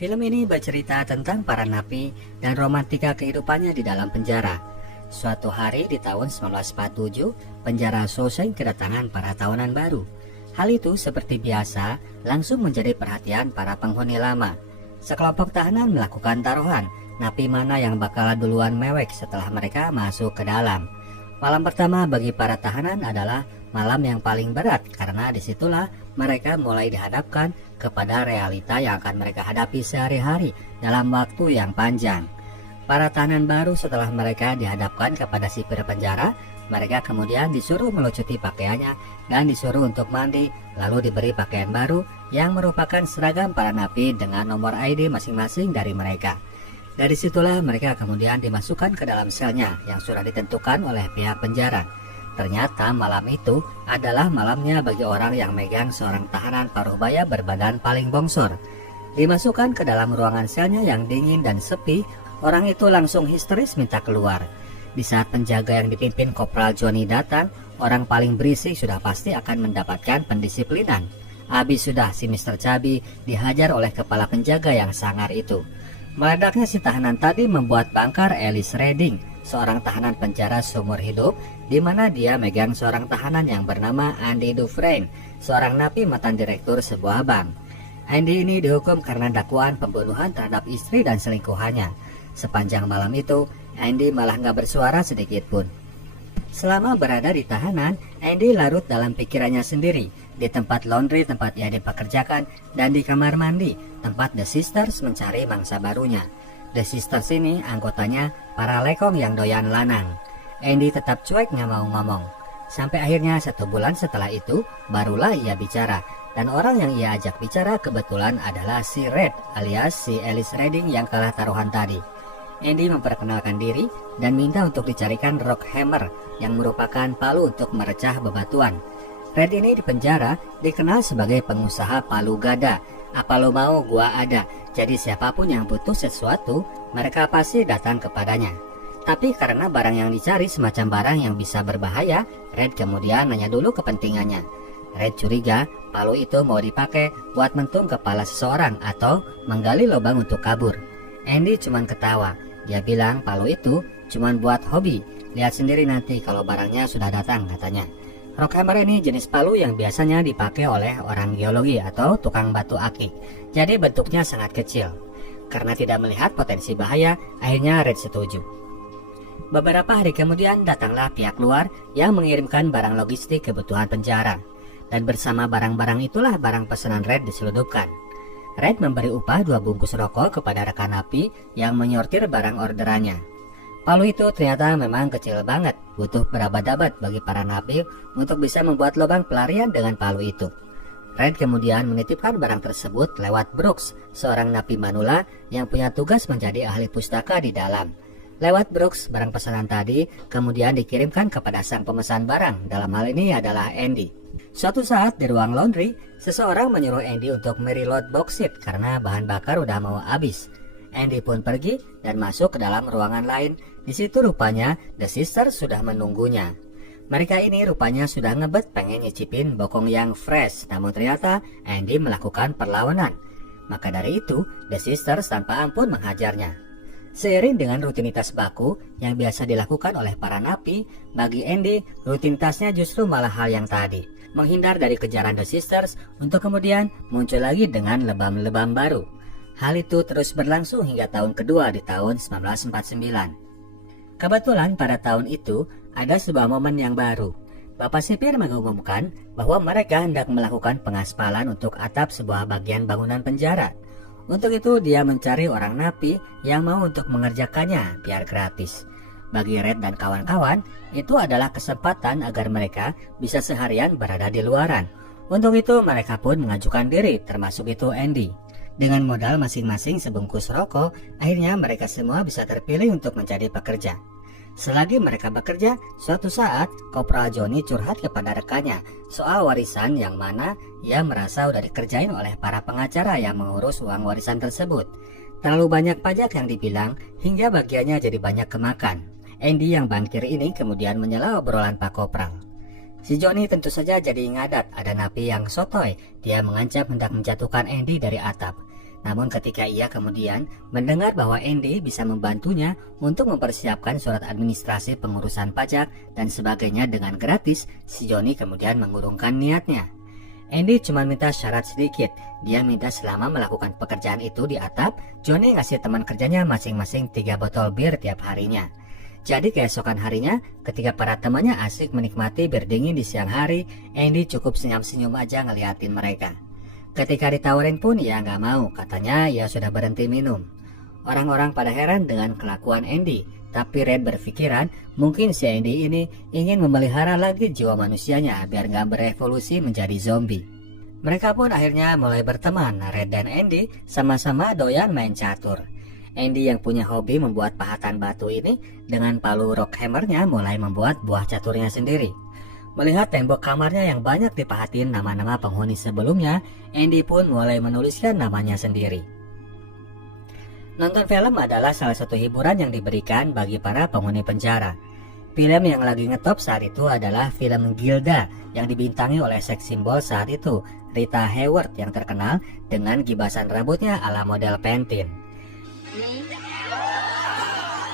Film ini bercerita tentang para napi dan romantika kehidupannya di dalam penjara. Suatu hari di tahun 1947, penjara Shawshank kedatangan para tawanan baru. Hal itu seperti biasa langsung menjadi perhatian para penghuni lama. Sekelompok tahanan melakukan taruhan, napi mana yang bakal duluan mewek setelah mereka masuk ke dalam. Malam pertama bagi para tahanan adalah malam yang paling berat karena disitulah mereka mulai dihadapkan kepada realita yang akan mereka hadapi sehari-hari dalam waktu yang panjang. Para tahanan baru setelah mereka dihadapkan kepada sipir penjara, mereka kemudian disuruh melucuti pakaiannya dan disuruh untuk mandi, lalu diberi pakaian baru yang merupakan seragam para napi dengan nomor ID masing-masing dari mereka. Dari situlah mereka kemudian dimasukkan ke dalam selnya yang sudah ditentukan oleh pihak penjara. Ternyata malam itu adalah malamnya bagi orang yang megang seorang tahanan paruh baya berbadan paling bongsor. Dimasukkan ke dalam ruangan selnya yang dingin dan sepi, orang itu langsung histeris minta keluar. Di saat penjaga yang dipimpin Kopral Johnny datang, orang paling berisik sudah pasti akan mendapatkan pendisiplinan. Habis sudah si Mr. Chubby dihajar oleh kepala penjaga yang sangar itu. Meledaknya si tahanan tadi membuat bangkar Alice Redding, seorang tahanan penjara seumur hidup, di mana dia megang seorang tahanan yang bernama Andy Dufresne, seorang napi mantan direktur sebuah bank. Andy ini dihukum karena dakwaan pembunuhan terhadap istri dan selingkuhannya. Sepanjang malam itu, Andy malah nggak bersuara sedikit pun. Selama berada di tahanan, Andy larut dalam pikirannya sendiri, di tempat laundry tempat ia dipekerjakan, dan di kamar mandi, tempat The Sisters mencari mangsa barunya. The Sisters ini anggotanya para lekong yang doyan lanang. Andy tetap cuek nggak mau ngomong. Sampai akhirnya 1 bulan setelah itu, barulah ia bicara. Dan orang yang ia ajak bicara kebetulan adalah si Red alias si Alice Redding yang kalah taruhan tadi. Andy memperkenalkan diri dan minta untuk dicarikan rock hammer yang merupakan palu untuk merecah bebatuan. Red ini di penjara dikenal sebagai pengusaha palu gada. Apa lo mau gua ada. Jadi siapapun yang butuh sesuatu, mereka pasti datang kepadanya. Tapi karena barang yang dicari semacam barang yang bisa berbahaya, Red kemudian nanya dulu kepentingannya. Red curiga palu itu mau dipakai buat mentung kepala seseorang atau menggali lubang untuk kabur. Andy cuman ketawa. Dia bilang palu itu cuman buat hobi. Lihat sendiri nanti kalau barangnya sudah datang, katanya. Rockhammer ini jenis palu yang biasanya dipakai oleh orang geologi atau tukang batu akik. Jadi bentuknya sangat kecil. Karena tidak melihat potensi bahaya, akhirnya Red setuju. Beberapa hari kemudian datanglah pihak luar yang mengirimkan barang logistik kebutuhan penjara. Dan bersama barang-barang itulah barang pesanan Red diseludupkan. Red memberi upah 2 bungkus rokok kepada rekan napi yang menyortir barang orderannya. Palu itu ternyata memang kecil banget, butuh berabad-abad bagi para napi untuk bisa membuat lubang pelarian dengan palu itu. Red kemudian menitipkan barang tersebut lewat Brooks, seorang napi manula yang punya tugas menjadi ahli pustaka di dalam. Lewat Brooks, barang pesanan tadi kemudian dikirimkan kepada sang pemesan barang, dalam hal ini adalah Andy. Suatu saat di ruang laundry, seseorang menyuruh Andy untuk mereload boksit karena bahan bakar udah mau habis. Andy pun pergi dan masuk ke dalam ruangan lain. Di situ rupanya The Sisters sudah menunggunya. Mereka ini rupanya sudah ngebet pengen nyicipin bokong yang fresh, namun ternyata Andy melakukan perlawanan. Maka dari itu, The Sisters tanpa ampun menghajarnya. Seiring dengan rutinitas baku yang biasa dilakukan oleh para napi, bagi Andy rutinitasnya justru malah hal yang tadi, menghindar dari kejaran The Sisters untuk kemudian muncul lagi dengan lebam-lebam baru. Hal itu terus berlangsung hingga tahun kedua di tahun 1949. Kebetulan pada tahun itu ada sebuah momen yang baru. Bapak sipir mengumumkan bahwa mereka hendak melakukan pengaspalan untuk atap sebuah bagian bangunan penjara. Untuk itu dia mencari orang napi yang mau untuk mengerjakannya biar gratis. Bagi Red dan kawan-kawan, itu adalah kesempatan agar mereka bisa seharian berada di luaran. Untuk itu mereka pun mengajukan diri, termasuk itu Andy. Dengan modal masing-masing sebungkus rokok, akhirnya mereka semua bisa terpilih untuk menjadi pekerja. Selagi mereka bekerja, suatu saat Kopral Johnny curhat kepada rekannya soal warisan yang mana ia merasa udah dikerjain oleh para pengacara yang mengurus uang warisan tersebut. Terlalu banyak pajak yang dibilang hingga bagiannya jadi banyak kemakan. Andy yang bankir ini kemudian menyela obrolan Pak Kopral. Si Johnny tentu saja jadi ngadat ada napi yang sotoy. Dia mengancam hendak menjatuhkan Andy dari atap. Namun ketika ia kemudian mendengar bahwa Andy bisa membantunya untuk mempersiapkan surat administrasi pengurusan pajak dan sebagainya dengan gratis, si Johnny kemudian mengurungkan niatnya. Andy cuma minta syarat sedikit. Dia minta selama melakukan pekerjaan itu di atap, Johnny ngasih teman kerjanya masing-masing 3 botol bir tiap harinya. Jadi keesokan harinya, ketika para temannya asik menikmati bir dingin di siang hari, Andy cukup senyum-senyum aja ngeliatin mereka. Ketika ditawarin pun ia nggak mau, katanya ia sudah berhenti minum. Orang-orang pada heran dengan kelakuan Andy, tapi Red berpikiran mungkin si Andy ini ingin memelihara lagi jiwa manusianya biar nggak berevolusi menjadi zombie. Mereka pun akhirnya mulai berteman. Red dan Andy sama-sama doyan main catur. Andy yang punya hobi membuat pahatan batu ini dengan palu rockhammernya mulai membuat buah caturnya sendiri. Melihat tembok kamarnya yang banyak dipahatin nama-nama penghuni sebelumnya, Andy pun mulai menuliskan namanya sendiri. Nonton film adalah salah satu hiburan yang diberikan bagi para penghuni penjara. Film yang lagi ngetop saat itu adalah film Gilda yang dibintangi oleh seks simbol saat itu, Rita Hayworth, yang terkenal dengan gibasan rambutnya ala model Pantene.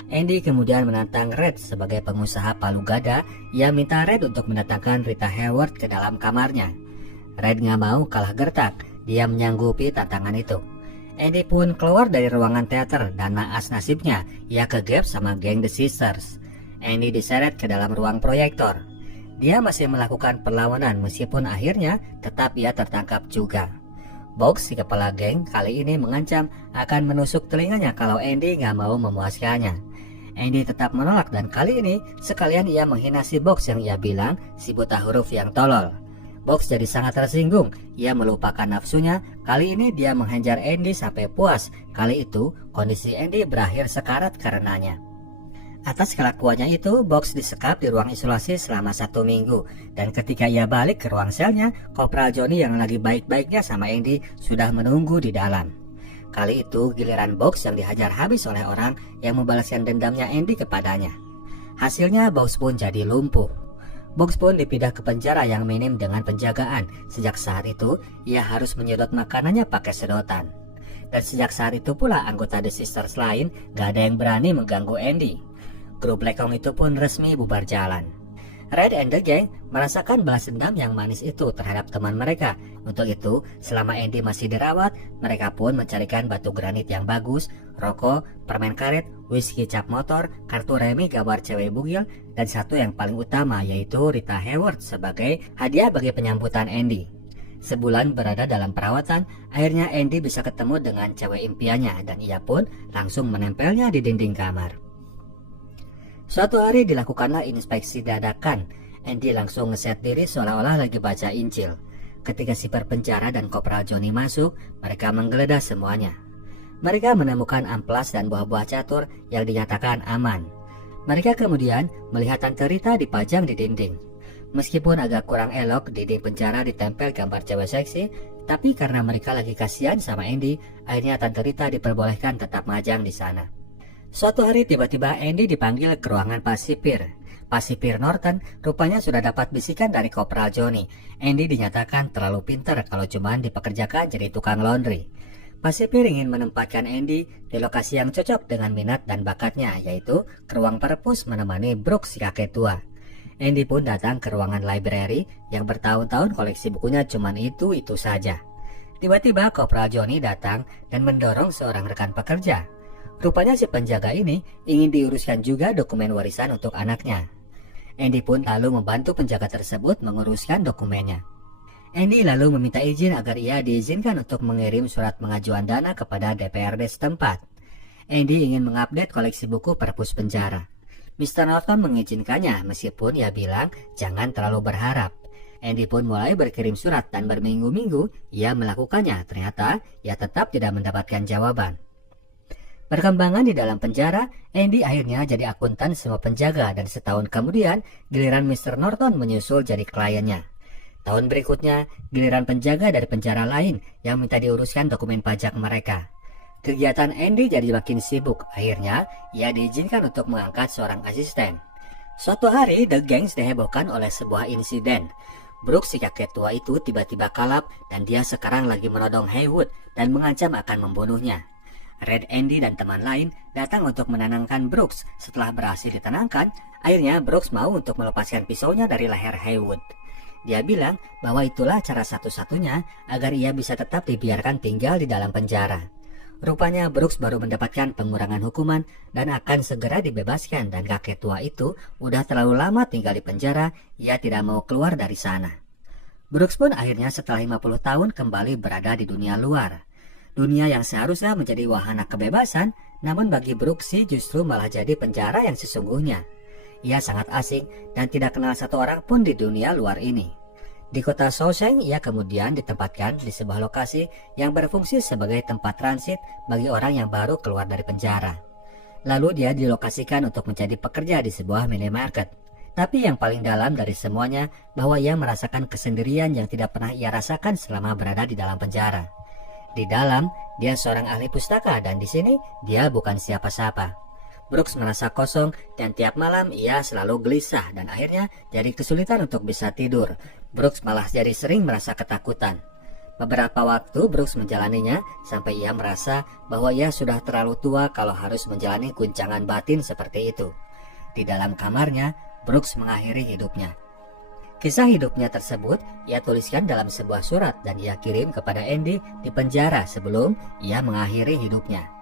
Andy kemudian menantang Red sebagai pengusaha palu gada. Ia minta Red untuk mendatangkan Rita Hayworth ke dalam kamarnya. Red nggak mau kalah gertak. Dia menyanggupi tantangan itu. Andy pun keluar dari ruangan teater dan naas nasibnya ia kegep sama geng The Sisters. Andy diseret ke dalam ruang proyektor. Dia masih melakukan perlawanan meskipun akhirnya tetap ia tertangkap juga. Box, si kepala geng, kali ini mengancam akan menusuk telinganya kalau Andy nggak mau memuaskannya. Andy tetap menolak dan kali ini sekalian ia menghina si Box yang ia bilang si buta huruf yang tolol. Box jadi sangat tersinggung. Ia melupakan nafsunya. Kali ini dia menghajar Andy sampai puas. Kali itu kondisi Andy berakhir sekarat karenanya. Atas kelakuannya itu, Box disekap di ruang isolasi selama 1 minggu. Dan ketika ia balik ke ruang selnya, Kopral Johnny yang lagi baik-baiknya sama Andy sudah menunggu di dalam. Kali itu giliran Box yang dihajar habis oleh orang yang membalaskan dendamnya Andy kepadanya. Hasilnya Box pun jadi lumpuh. Box pun dipindah ke penjara yang minim dengan penjagaan. Sejak saat itu, ia harus menyedot makanannya pakai sedotan. Dan sejak saat itu pula anggota The Sisters lain gak ada yang berani mengganggu Andy. Grup Lekong itu pun resmi bubar jalan. Red and the Gang merasakan balas dendam yang manis itu terhadap teman mereka. Untuk itu, selama Andy masih dirawat, mereka pun mencarikan batu granit yang bagus, rokok, permen karet, whisky cap motor, kartu remi gambar cewek bugil, dan satu yang paling utama yaitu Rita Hayworth sebagai hadiah bagi penyambutan Andy. Sebulan berada dalam perawatan, akhirnya Andy bisa ketemu dengan cewek impiannya dan ia pun langsung menempelnya di dinding kamar. Suatu hari dilakukanlah inspeksi dadakan. Andy langsung ngeset diri seolah-olah lagi baca Injil. Ketika sipir penjara dan Kopral Johnny masuk, mereka menggeledah semuanya. Mereka menemukan amplas dan buah-buah catur yang dinyatakan aman. Mereka kemudian melihat Tante Rita dipajang di dinding. Meskipun agak kurang elok dinding penjara ditempel gambar cewek seksi, tapi karena mereka lagi kasihan sama Andy, akhirnya Tante Rita diperbolehkan tetap majang di sana. Suatu hari tiba-tiba Andy dipanggil ke ruangan Pak Sipir Norton rupanya sudah dapat bisikan dari Kopral Johnny. Andy dinyatakan terlalu pintar kalau cuma dipekerjakan jadi tukang laundry. Pak Sipir ingin menempatkan Andy di lokasi yang cocok dengan minat dan bakatnya, yaitu ke ruang perpus menemani Brooks si kakek tua. Andy pun datang ke ruangan library yang bertahun-tahun koleksi bukunya cuma itu saja. Tiba-tiba Kopral Johnny datang dan mendorong seorang rekan pekerja. Rupanya si penjaga ini ingin diuruskan juga dokumen warisan untuk anaknya. Andy pun lalu membantu penjaga tersebut menguruskan dokumennya. Andy lalu meminta izin agar ia diizinkan untuk mengirim surat pengajuan dana kepada DPRD setempat. Andy ingin mengupdate koleksi buku perpus penjara. Mr. Norton mengizinkannya meskipun ia bilang jangan terlalu berharap. Andy pun mulai berkirim surat dan berminggu-minggu ia melakukannya. Ternyata ia tetap tidak mendapatkan jawaban. Perkembangan di dalam penjara, Andy akhirnya jadi akuntan semua penjaga dan setahun kemudian giliran Mr. Norton menyusul jadi kliennya. Tahun berikutnya, giliran penjaga dari penjara lain yang minta diuruskan dokumen pajak mereka. Kegiatan Andy jadi makin sibuk, akhirnya ia diizinkan untuk mengangkat seorang asisten. Suatu hari, The Gangs dihebohkan oleh sebuah insiden. Brooks si kakek tua itu tiba-tiba kalap dan dia sekarang lagi menodong Haywood dan mengancam akan membunuhnya. Red, Andy, dan teman lain datang untuk menenangkan Brooks. Setelah berhasil ditenangkan, akhirnya Brooks mau untuk melepaskan pisaunya dari leher Haywood. Dia bilang bahwa itulah cara satu-satunya agar ia bisa tetap dibiarkan tinggal di dalam penjara. Rupanya Brooks baru mendapatkan pengurangan hukuman dan akan segera dibebaskan, dan kakek tua itu udah terlalu lama tinggal di penjara, ia tidak mau keluar dari sana. Brooks pun akhirnya setelah 50 tahun kembali berada di dunia luar. Dunia yang seharusnya menjadi wahana kebebasan, namun bagi Brooks justru malah jadi penjara yang sesungguhnya. Ia sangat asing dan tidak kenal satu orang pun di dunia luar ini. Di kota Shawshank, ia kemudian ditempatkan di sebuah lokasi yang berfungsi sebagai tempat transit bagi orang yang baru keluar dari penjara. Lalu dia dilokasikan untuk menjadi pekerja di sebuah minimarket. Tapi yang paling dalam dari semuanya, bahwa ia merasakan kesendirian yang tidak pernah ia rasakan selama berada di dalam penjara. Di dalam, dia seorang ahli pustaka dan di sini dia bukan siapa-siapa. Brooks merasa kosong dan tiap malam ia selalu gelisah dan akhirnya jadi kesulitan untuk bisa tidur. Brooks malah jadi sering merasa ketakutan. Beberapa waktu Brooks menjalaninya sampai ia merasa bahwa ia sudah terlalu tua kalau harus menjalani guncangan batin seperti itu. Di dalam kamarnya, Brooks mengakhiri hidupnya. Kisah hidupnya tersebut ia tuliskan dalam sebuah surat dan ia kirim kepada Andy di penjara sebelum ia mengakhiri hidupnya.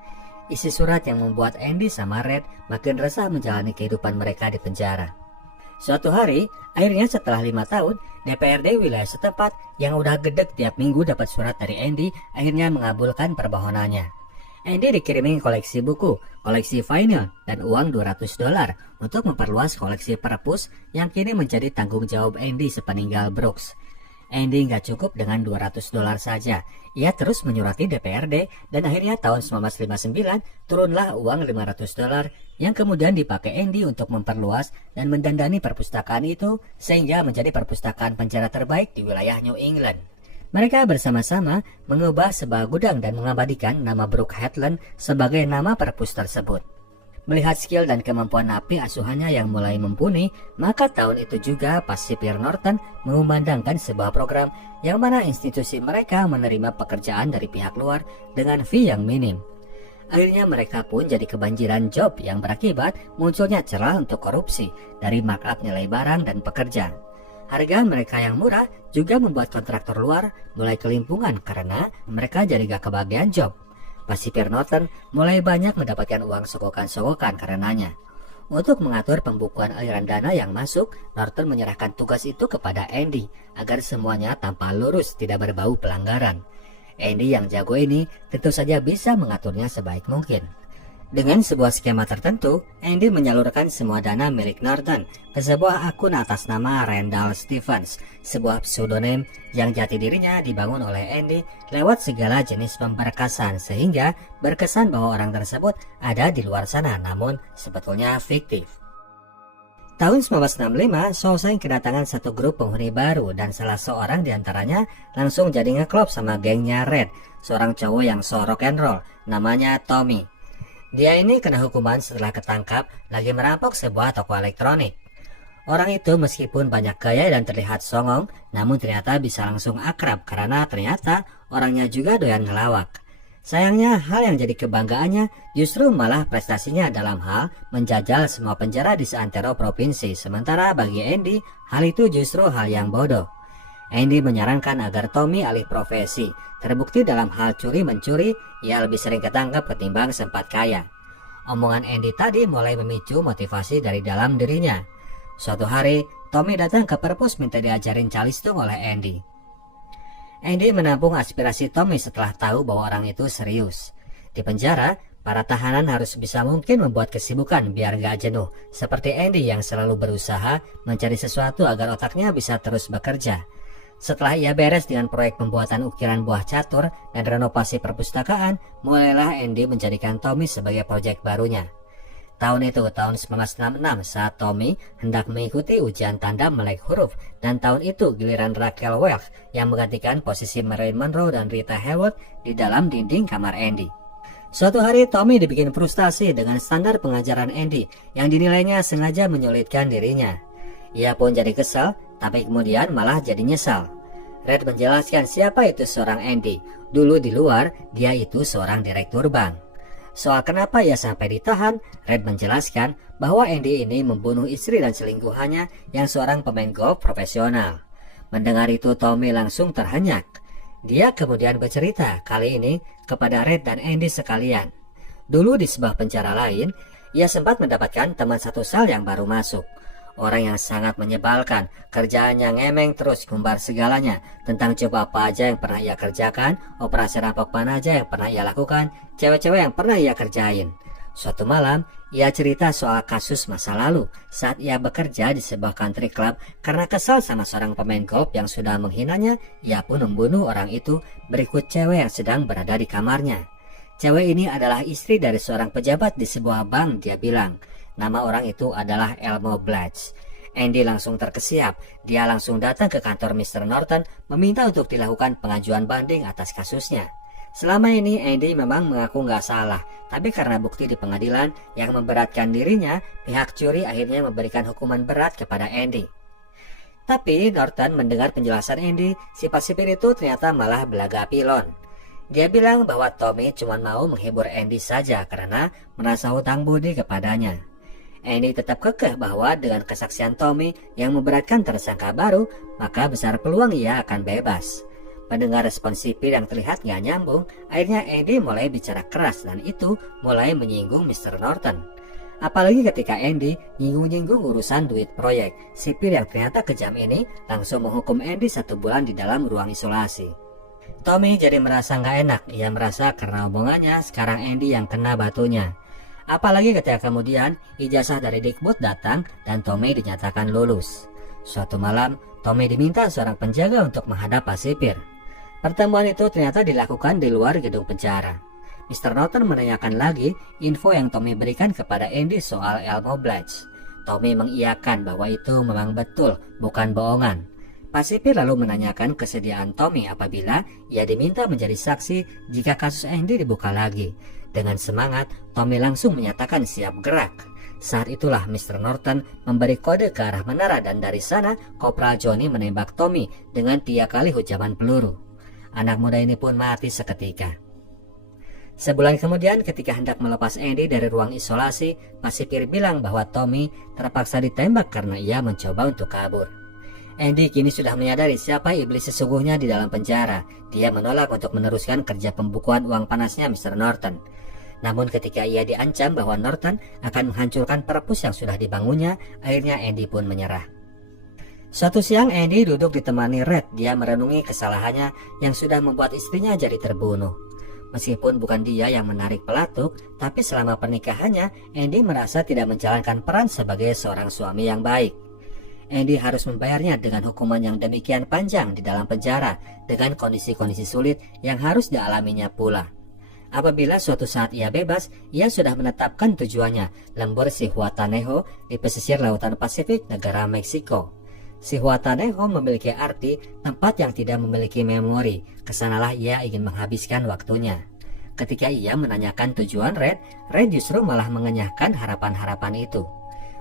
Isi surat yang membuat Andy sama Red makin resah menjalani kehidupan mereka di penjara. Suatu hari, akhirnya setelah 5 tahun, DPRD wilayah setempat yang udah gedek tiap minggu dapat surat dari Andy akhirnya mengabulkan permohonannya. Andy dikirimin koleksi buku, koleksi vinyl, dan uang $200 untuk memperluas koleksi perpus yang kini menjadi tanggung jawab Andy sepeninggal Brooks. Andy nggak cukup dengan $200 saja. Ia terus menyurati DPRD dan akhirnya tahun 1959 turunlah uang $500 yang kemudian dipakai Andy untuk memperluas dan mendandani perpustakaan itu sehingga menjadi perpustakaan penjara terbaik di wilayah New England. Mereka bersama-sama mengubah sebuah gudang dan mengabadikan nama Brooke Headland sebagai nama perpus tersebut. Melihat skill dan kemampuan napi asuhannya yang mulai mumpuni, maka tahun itu juga Pacific Norton mengumandangkan sebuah program yang mana institusi mereka menerima pekerjaan dari pihak luar dengan fee yang minim. Akhirnya mereka pun jadi kebanjiran job yang berakibat munculnya celah untuk korupsi dari markup nilai barang dan pekerja. Harga mereka yang murah juga membuat kontraktor luar mulai kelimpungan karena mereka jadi gak kebagian job. Pacific Norton mulai banyak mendapatkan uang sogokan-sogokan karenanya. Untuk mengatur pembukuan aliran dana yang masuk, Norton menyerahkan tugas itu kepada Andy agar semuanya tanpa lurus tidak berbau pelanggaran. Andy yang jago ini tentu saja bisa mengaturnya sebaik mungkin. Dengan sebuah skema tertentu, Andy menyalurkan semua dana milik Norton ke sebuah akun atas nama Randall Stevens, sebuah pseudonym yang jati dirinya dibangun oleh Andy lewat segala jenis pemberkasan sehingga berkesan bahwa orang tersebut ada di luar sana namun sebetulnya fiktif. Tahun 1965, Shawshank kedatangan satu grup penghuni baru dan salah seorang diantaranya langsung jadi ngeklop sama gengnya Red, seorang cowok yang so rock and roll, namanya Tommy. Dia ini kena hukuman setelah ketangkap lagi merampok sebuah toko elektronik. Orang itu meskipun banyak gaya dan terlihat songong, namun ternyata bisa langsung akrab karena ternyata orangnya juga doyan ngelawak. Sayangnya hal yang jadi kebanggaannya justru malah prestasinya dalam hal menjajal semua penjara di seantero provinsi. Sementara bagi Andy, hal itu justru hal yang bodoh. Andy menyarankan agar Tommy alih profesi. Terbukti dalam hal curi-mencuri, ia lebih sering ketangkap ketimbang sempat kaya. Omongan Andy tadi mulai memicu motivasi dari dalam dirinya. Suatu hari, Tommy datang ke perpus minta diajarin calistung oleh Andy. Andy menampung aspirasi Tommy setelah tahu bahwa orang itu serius. Di penjara, para tahanan harus bisa mungkin membuat kesibukan biar gak jenuh. Seperti Andy yang selalu berusaha mencari sesuatu agar otaknya bisa terus bekerja. Setelah ia beres dengan proyek pembuatan ukiran buah catur dan renovasi perpustakaan, mulailah Andy menjadikan Tommy sebagai proyek barunya. Tahun itu, tahun 1966, saat Tommy hendak mengikuti ujian tanda melek huruf, dan tahun itu giliran Raquel Welch yang menggantikan posisi Marilyn Monroe dan Rita Hayworth di dalam dinding kamar Andy. Suatu hari Tommy dibikin frustasi dengan standar pengajaran Andy yang dinilainya sengaja menyulitkan dirinya. Ia pun jadi kesal tapi kemudian malah jadi nyesal. Red menjelaskan siapa itu seorang Andy. Dulu di luar, dia itu seorang direktur bank. Soal kenapa ia sampai ditahan, Red menjelaskan bahwa Andy ini membunuh istri dan selingkuhannya yang seorang pemain golf profesional. Mendengar itu Tommy langsung terhenyak. Dia kemudian bercerita kali ini kepada Red dan Andy sekalian. Dulu di sebuah penjara lain, ia sempat mendapatkan teman satu sel yang baru masuk. Orang yang sangat menyebalkan, kerjaannya ngemeng terus ngumbar segalanya tentang coba apa aja yang pernah ia kerjakan, operasi rampok mana aja yang pernah ia lakukan, cewek-cewek yang pernah ia kerjain. Suatu malam, ia cerita soal kasus masa lalu saat ia bekerja di sebuah country club karena kesal sama seorang pemain golf yang sudah menghinanya. Ia pun membunuh orang itu berikut cewek yang sedang berada di kamarnya. Cewek ini adalah istri dari seorang pejabat di sebuah bank, dia bilang. Nama orang itu adalah Elmo Blatch. Andy langsung terkesiap. Dia langsung datang ke kantor Mr. Norton meminta untuk dilakukan pengajuan banding atas kasusnya. Selama ini Andy memang mengaku nggak salah, tapi karena bukti di pengadilan yang memberatkan dirinya, pihak juri akhirnya memberikan hukuman berat kepada Andy. Tapi Norton mendengar penjelasan Andy, si pasipir itu ternyata malah belaga pilon. Dia bilang bahwa Tommy cuma mau menghibur Andy saja karena merasa hutang budi kepadanya. Andy tetap kekeh bahwa dengan kesaksian Tommy yang memberatkan tersangka baru, maka besar peluang ia akan bebas. Mendengar respon sipir yang terlihat gak nyambung, akhirnya Andy mulai bicara keras dan itu mulai menyinggung Mr. Norton. Apalagi ketika Andy nyinggung-nyinggung urusan duit proyek, sipir yang ternyata kejam ini langsung menghukum Andy 1 bulan di dalam ruang isolasi. Tommy jadi merasa gak enak, ia merasa karena omongannya sekarang Andy yang kena batunya. Apalagi ketika kemudian ijazah dari Dickwood datang dan Tommy dinyatakan lulus. Suatu malam, Tommy diminta seorang penjaga untuk menghadap pasipir. Pertemuan itu ternyata dilakukan di luar gedung penjara. Mr. Norton menanyakan lagi info yang Tommy berikan kepada Andy soal Elmo Blatch. Tommy mengiyakan bahwa itu memang betul, bukan bohongan. Pasipir lalu menanyakan kesediaan Tommy apabila ia diminta menjadi saksi jika kasus Andy dibuka lagi. Dengan semangat, Tommy langsung menyatakan siap gerak. Saat itulah Mr. Norton memberi kode ke arah menara dan dari sana Kopral Johnny menembak Tommy dengan 3 kali hujaman peluru. Anak muda ini pun mati seketika. Sebulan kemudian ketika hendak melepas Andy dari ruang isolasi, pasipir bilang bahwa Tommy terpaksa ditembak karena ia mencoba untuk kabur. Andy kini sudah menyadari siapa iblis sesungguhnya di dalam penjara. Dia menolak untuk meneruskan kerja pembukuan uang panasnya Mr. Norton. Namun ketika ia diancam bahwa Norton akan menghancurkan perpus yang sudah dibangunnya, akhirnya Andy pun menyerah. Suatu siang Andy duduk ditemani Red. Dia merenungi kesalahannya yang sudah membuat istrinya jadi terbunuh. Meskipun bukan dia yang menarik pelatuk, tapi selama pernikahannya Andy merasa tidak menjalankan peran sebagai seorang suami yang baik. Andy harus membayarnya dengan hukuman yang demikian panjang di dalam penjara dengan kondisi-kondisi sulit yang harus dialaminya pula. Apabila suatu saat ia bebas, ia sudah menetapkan tujuannya, lembur Zihuatanejo di pesisir lautan Pasifik negara Meksiko. Zihuatanejo memiliki arti tempat yang tidak memiliki memori. Kesanalah ia ingin menghabiskan waktunya. Ketika ia menanyakan tujuan Red justru malah mengenyahkan harapan-harapan itu.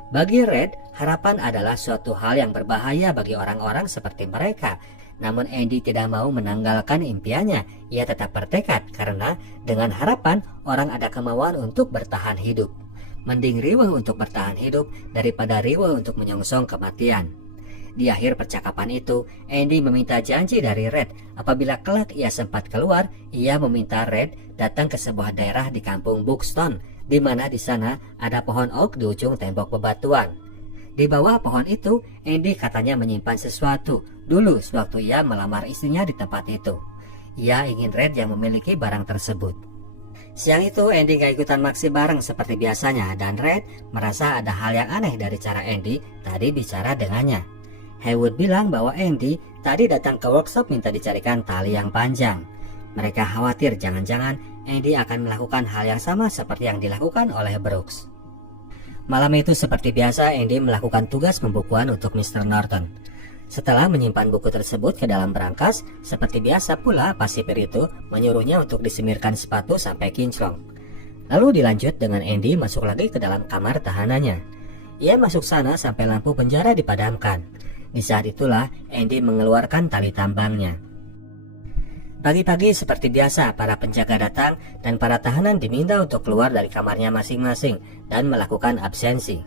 Bagi Red, harapan adalah suatu hal yang berbahaya bagi orang-orang seperti mereka. Namun Andy tidak mau menanggalkan impiannya. Ia tetap bertekad karena dengan harapan orang ada kemauan untuk bertahan hidup. Mending riweuh untuk bertahan hidup daripada riweuh untuk menyongsong kematian. Di akhir percakapan itu, Andy meminta janji dari Red. Apabila kelak ia sempat keluar, ia meminta Red datang ke sebuah daerah di kampung Buxton, di mana di sana ada pohon oak di ujung tembok bebatuan. Di bawah pohon itu, Andy katanya menyimpan sesuatu dulu sewaktu ia melamar istrinya di tempat itu. Ia ingin Red yang memiliki barang tersebut. Siang itu Andy gak ikutan maksi bareng seperti biasanya dan Red merasa ada hal yang aneh dari cara Andy tadi bicara dengannya. Haywood bilang bahwa Andy tadi datang ke workshop minta dicarikan tali yang panjang. Mereka khawatir jangan-jangan Andy akan melakukan hal yang sama seperti yang dilakukan oleh Brooks. Malam itu seperti biasa Andy melakukan tugas pembukuan untuk Mr. Norton. Setelah menyimpan buku tersebut ke dalam berangkas, seperti biasa pula pasipir itu menyuruhnya untuk disemirkan sepatu sampai kinclong. Lalu dilanjut dengan Andy masuk lagi ke dalam kamar tahanannya. Ia masuk sana sampai lampu penjara dipadamkan. Di saat itulah Andy mengeluarkan tali tambangnya. Pagi-pagi seperti biasa, para penjaga datang dan para tahanan diminta untuk keluar dari kamarnya masing-masing dan melakukan absensi.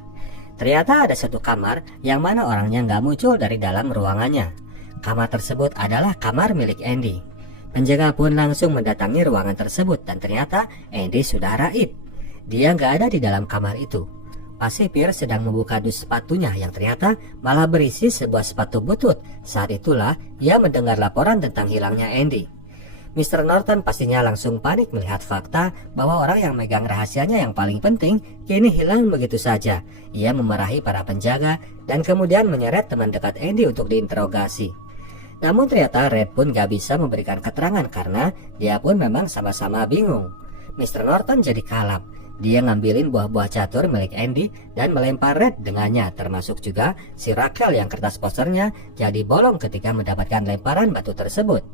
Ternyata ada satu kamar yang mana orangnya nggak muncul dari dalam ruangannya. Kamar tersebut adalah kamar milik Andy. Penjaga pun langsung mendatangi ruangan tersebut dan ternyata Andy sudah raib. Dia nggak ada di dalam kamar itu. Pasipir sedang membuka dus sepatunya yang ternyata malah berisi sebuah sepatu butut. Saat itulah ia mendengar laporan tentang hilangnya Andy. Mr. Norton pastinya langsung panik melihat fakta bahwa orang yang megang rahasianya yang paling penting kini hilang begitu saja. Ia memarahi para penjaga dan kemudian menyeret teman dekat Andy untuk diinterogasi. Namun ternyata Red pun gak bisa memberikan keterangan karena dia pun memang sama-sama bingung. Mr. Norton jadi kalap. Dia ngambilin buah-buah catur milik Andy dan melempar Red dengannya, termasuk juga si Raquel yang kertas posternya jadi bolong ketika mendapatkan lemparan batu tersebut.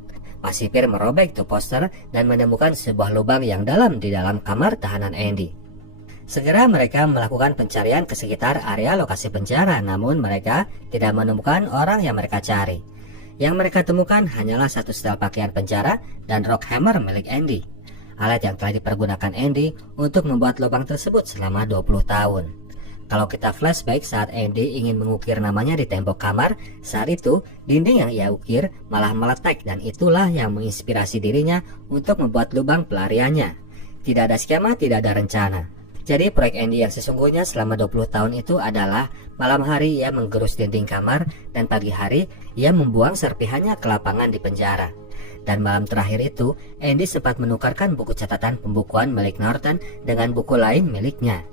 Pasipir merobek tuh poster dan menemukan sebuah lubang yang dalam di dalam kamar tahanan Andy. Segera mereka melakukan pencarian ke sekitar area lokasi penjara, namun mereka tidak menemukan orang yang mereka cari. Yang mereka temukan hanyalah satu setel pakaian penjara dan rock hammer milik Andy, alat yang telah dipergunakan Andy untuk membuat lubang tersebut selama 20 tahun. Kalau kita flashback saat Andy ingin mengukir namanya di tembok kamar, saat itu dinding yang ia ukir malah meletek dan itulah yang menginspirasi dirinya untuk membuat lubang pelariannya. Tidak ada skema, tidak ada rencana. Jadi proyek Andy yang sesungguhnya selama 20 tahun itu adalah malam hari ia menggerus dinding kamar dan pagi hari ia membuang serpihannya ke lapangan di penjara. Dan malam terakhir itu Andy sempat menukarkan buku catatan pembukuan milik Norton dengan buku lain miliknya.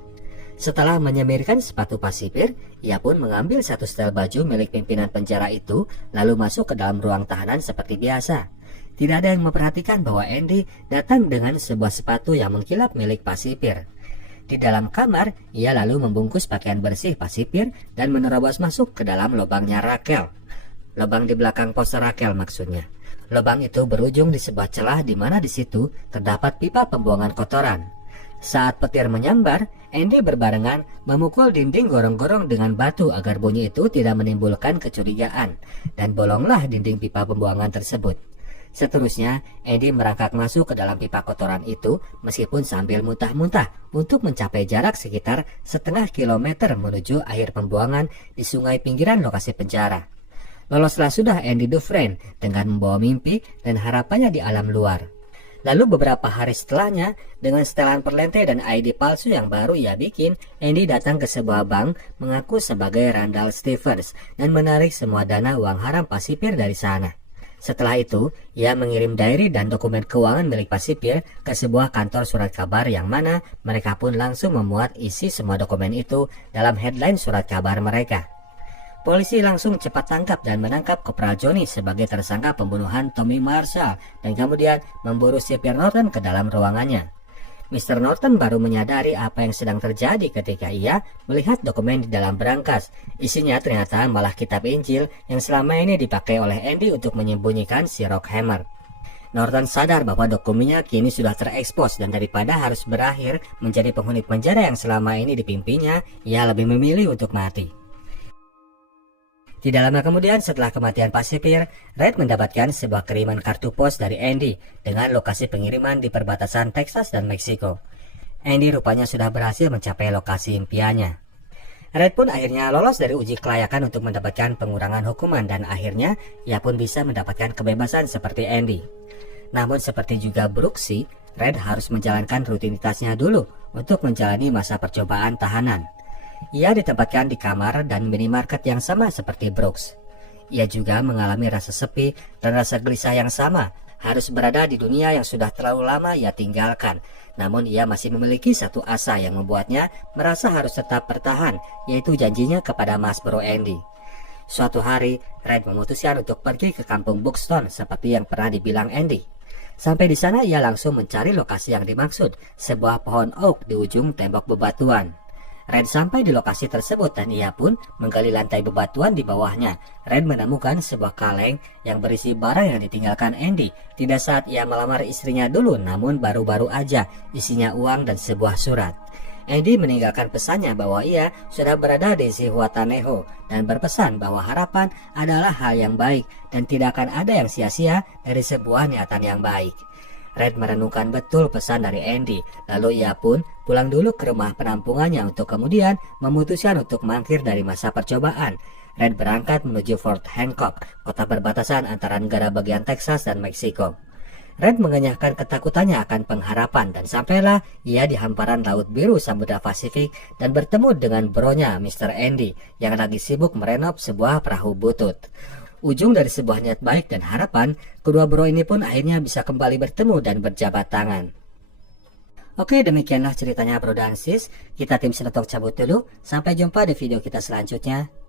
Setelah menyemirkan sepatu pasipir, ia pun mengambil satu setel baju milik pimpinan penjara itu, lalu masuk ke dalam ruang tahanan seperti biasa. Tidak ada yang memperhatikan bahwa Andy datang dengan sebuah sepatu yang mengkilap milik pasipir. Di dalam kamar, ia lalu membungkus pakaian bersih pasipir dan menerobos masuk ke dalam lubangnya Raquel. Lubang di belakang poster Raquel maksudnya. Lubang itu berujung di sebuah celah di mana di situ terdapat pipa pembuangan kotoran. Saat petir menyambar, Andy berbarengan memukul dinding gorong-gorong dengan batu agar bunyi itu tidak menimbulkan kecurigaan, dan bolonglah dinding pipa pembuangan tersebut. Seterusnya, Andy merangkak masuk ke dalam pipa kotoran itu meskipun sambil muntah-muntah untuk mencapai jarak sekitar setengah kilometer menuju air pembuangan di sungai pinggiran lokasi penjara. Loloslah sudah Andy Dufresne dengan membawa mimpi dan harapannya di alam luar. Lalu beberapa hari setelahnya, dengan setelan perlente dan ID palsu yang baru ia bikin, Andy datang ke sebuah bank mengaku sebagai Randall Stevens dan menarik semua dana uang haram pasipir dari sana. Setelah itu, ia mengirim diary dan dokumen keuangan milik pasipir ke sebuah kantor surat kabar yang mana mereka pun langsung memuat isi semua dokumen itu dalam headline surat kabar mereka. Polisi langsung cepat tangkap dan menangkap Kopral Johnny sebagai tersangka pembunuhan Tommy Marshall dan kemudian memburu sipir Norton ke dalam ruangannya. Mr. Norton baru menyadari apa yang sedang terjadi ketika ia melihat dokumen di dalam berangkas. Isinya ternyata malah kitab Injil yang selama ini dipakai oleh Andy untuk menyembunyikan si Rockhammer. Norton sadar bahwa dokumennya kini sudah terekspos dan daripada harus berakhir menjadi penghuni penjara yang selama ini dipimpinnya, ia lebih memilih untuk mati. Tidak lama kemudian setelah kematian pasipir, Red mendapatkan sebuah kiriman kartu pos dari Andy dengan lokasi pengiriman di perbatasan Texas dan Meksiko. Andy rupanya sudah berhasil mencapai lokasi impiannya. Red pun akhirnya lolos dari uji kelayakan untuk mendapatkan pengurangan hukuman dan akhirnya ia pun bisa mendapatkan kebebasan seperti Andy. Namun seperti juga Brooksy, Red harus menjalankan rutinitasnya dulu untuk menjalani masa percobaan tahanan. Ia ditempatkan di kamar dan minimarket yang sama seperti Brooks. Ia juga mengalami rasa sepi dan rasa gelisah yang sama, harus berada di dunia yang sudah terlalu lama ia tinggalkan. Namun ia masih memiliki satu asa yang membuatnya merasa harus tetap bertahan, yaitu janjinya kepada Mas Bro Andy. Suatu hari, Red memutuskan untuk pergi ke kampung Buxton seperti yang pernah dibilang Andy. Sampai di sana ia langsung mencari lokasi yang dimaksud, sebuah pohon oak di ujung tembok bebatuan. Red sampai di lokasi tersebut dan ia pun menggali lantai bebatuan di bawahnya. Red menemukan sebuah kaleng yang berisi barang yang ditinggalkan Andy. Tidak saat ia melamar istrinya dulu, namun baru-baru aja, isinya uang dan sebuah surat. Andy meninggalkan pesannya bahwa ia sudah berada di Zihuatanejo dan berpesan bahwa harapan adalah hal yang baik dan tidak akan ada yang sia-sia dari sebuah niatan yang baik. Red merenungkan betul pesan dari Andy, lalu ia pun pulang dulu ke rumah penampungannya untuk kemudian memutuskan untuk mangkir dari masa percobaan. Red berangkat menuju Fort Hancock, kota perbatasan antara negara bagian Texas dan Meksiko. Red mengenyahkan ketakutannya akan pengharapan dan sampailah ia di hamparan Laut Biru Samudra Pasifik dan bertemu dengan bronya Mr. Andy yang lagi sibuk merenov sebuah perahu butut. Ujung dari sebuah niat baik dan harapan, kedua bro ini pun akhirnya bisa kembali bertemu dan berjabat tangan. Oke, demikianlah ceritanya bro dan sis. Kita tim Sinotok cabut dulu. Sampai jumpa di video kita selanjutnya.